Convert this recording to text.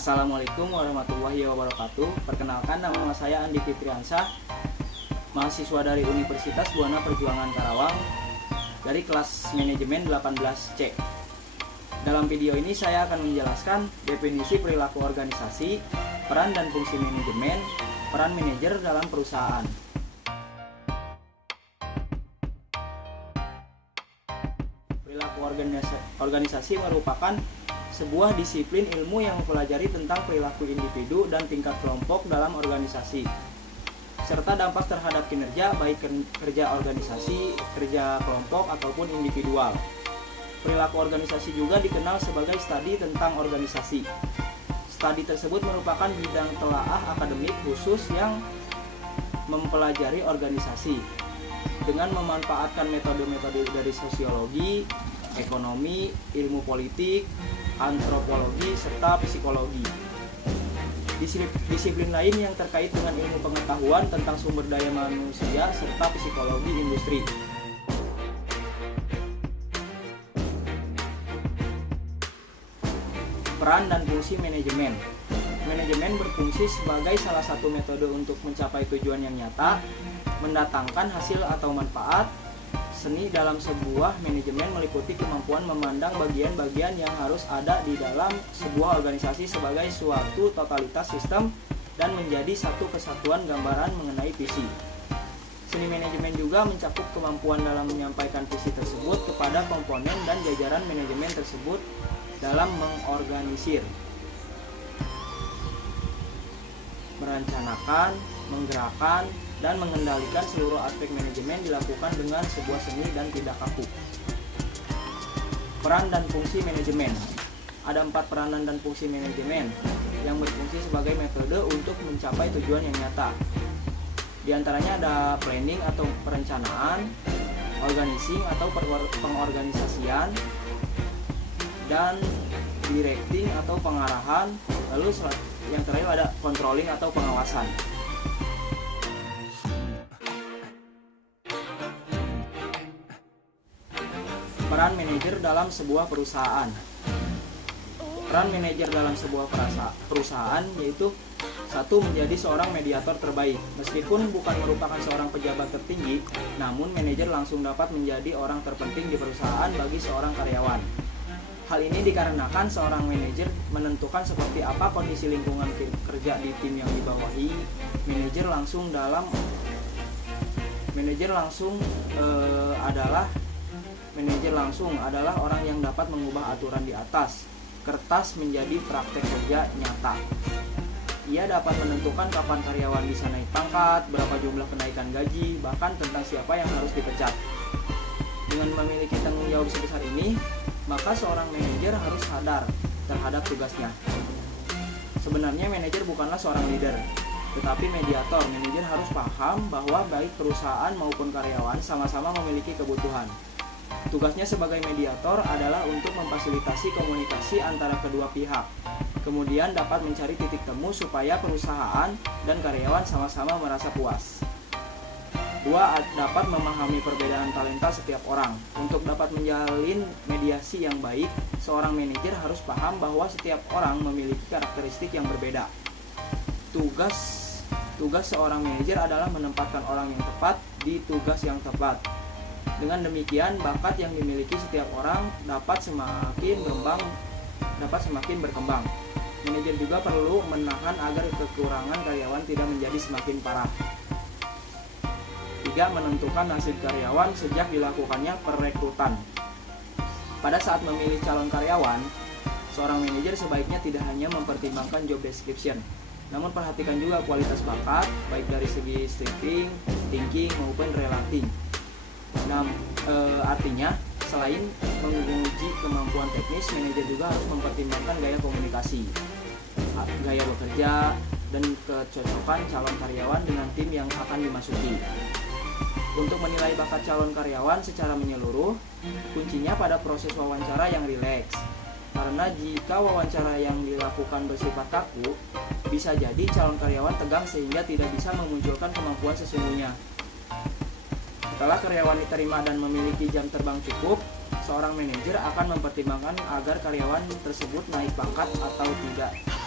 Assalamualaikum warahmatullahi wabarakatuh. Perkenalkan, nama saya Andi Fitriansah, mahasiswa dari Universitas Buana Perjuangan Karawang dari kelas manajemen 18C. Dalam video ini saya akan menjelaskan definisi perilaku organisasi, peran dan fungsi manajemen, peran manajer dalam perusahaan. Perilaku organisasi merupakan sebuah disiplin ilmu yang mempelajari tentang perilaku individu dan tingkat kelompok dalam organisasi, serta dampak terhadap kinerja baik kerja organisasi, kerja kelompok, ataupun individual. Perilaku organisasi juga dikenal sebagai studi tentang organisasi. Studi tersebut merupakan bidang telaah akademik khusus yang mempelajari organisasi dengan memanfaatkan metode-metode dari sosiologi, ekonomi, ilmu politik, antropologi, serta psikologi. Disiplin lain yang terkait dengan ilmu pengetahuan tentang sumber daya manusia serta psikologi industri. Peran dan fungsi manajemen. Manajemen berfungsi sebagai salah satu metode untuk mencapai tujuan yang nyata, mendatangkan hasil atau manfaat. Seni dalam sebuah manajemen meliputi kemampuan memandang bagian-bagian yang harus ada di dalam sebuah organisasi sebagai suatu totalitas sistem dan menjadi satu kesatuan gambaran mengenai visi. Seni manajemen juga mencakup kemampuan dalam menyampaikan visi tersebut kepada komponen dan jajaran manajemen tersebut dalam mengorganisir, merencanakan, menggerakkan, dan mengendalikan seluruh aspek manajemen dilakukan dengan sebuah seni dan tidak kaku. Peran dan fungsi manajemen. Ada 4 peranan dan fungsi manajemen yang berfungsi sebagai metode untuk mencapai tujuan yang nyata. Di antaranya ada planning atau perencanaan, organizing atau pengorganisasian, dan directing atau pengarahan, lalu yang terakhir ada controlling atau pengawasan. Peran manajer dalam sebuah perusahaan. Peran manajer dalam sebuah perusahaan yaitu 1. Menjadi seorang mediator terbaik. Meskipun bukan merupakan seorang pejabat tertinggi, namun manajer langsung dapat menjadi orang terpenting di perusahaan bagi seorang karyawan. Hal ini dikarenakan seorang manajer menentukan seperti apa kondisi lingkungan kerja di tim yang dibawahi. Manajer langsung adalah orang yang dapat mengubah aturan di atas kertas menjadi praktek kerja nyata. Ia dapat menentukan kapan karyawan bisa naik pangkat, berapa jumlah kenaikan gaji, bahkan tentang siapa yang harus dipecat. Dengan memiliki tanggung jawab sebesar ini, maka seorang manajer harus sadar terhadap tugasnya. Sebenarnya manajer bukanlah seorang leader, tetapi mediator. Manajer harus paham bahwa baik perusahaan maupun karyawan sama-sama memiliki kebutuhan. Tugasnya sebagai mediator adalah untuk memfasilitasi komunikasi antara kedua pihak, kemudian dapat mencari titik temu supaya perusahaan dan karyawan sama-sama merasa puas. 2. Dapat memahami perbedaan talenta setiap orang. Untuk dapat menjalin mediasi yang baik, seorang manajer harus paham bahwa setiap orang memiliki karakteristik yang berbeda. Tugas seorang manajer adalah menempatkan orang yang tepat di tugas yang tepat. Dengan demikian, bakat yang dimiliki setiap orang dapat semakin berkembang. Manajer juga perlu menahan agar kekurangan karyawan tidak menjadi semakin parah. 3. Menentukan nasib karyawan sejak dilakukannya perekrutan. Pada saat memilih calon karyawan, seorang manajer sebaiknya tidak hanya mempertimbangkan job description, namun perhatikan juga kualitas bakat, baik dari segi sleeping, thinking, maupun relating. Artinya, selain menguji kemampuan teknis, manajer juga harus mempertimbangkan gaya komunikasi, gaya bekerja, dan kecocokan calon karyawan dengan tim yang akan dimasuki. Untuk menilai bakat calon karyawan secara menyeluruh, kuncinya pada proses wawancara yang rileks. Karena jika wawancara yang dilakukan bersifat kaku, bisa jadi calon karyawan tegang sehingga tidak bisa memunculkan kemampuan sesungguhnya. Setelah karyawan diterima dan memiliki jam terbang cukup, seorang manajer akan mempertimbangkan agar karyawan tersebut naik pangkat atau tidak.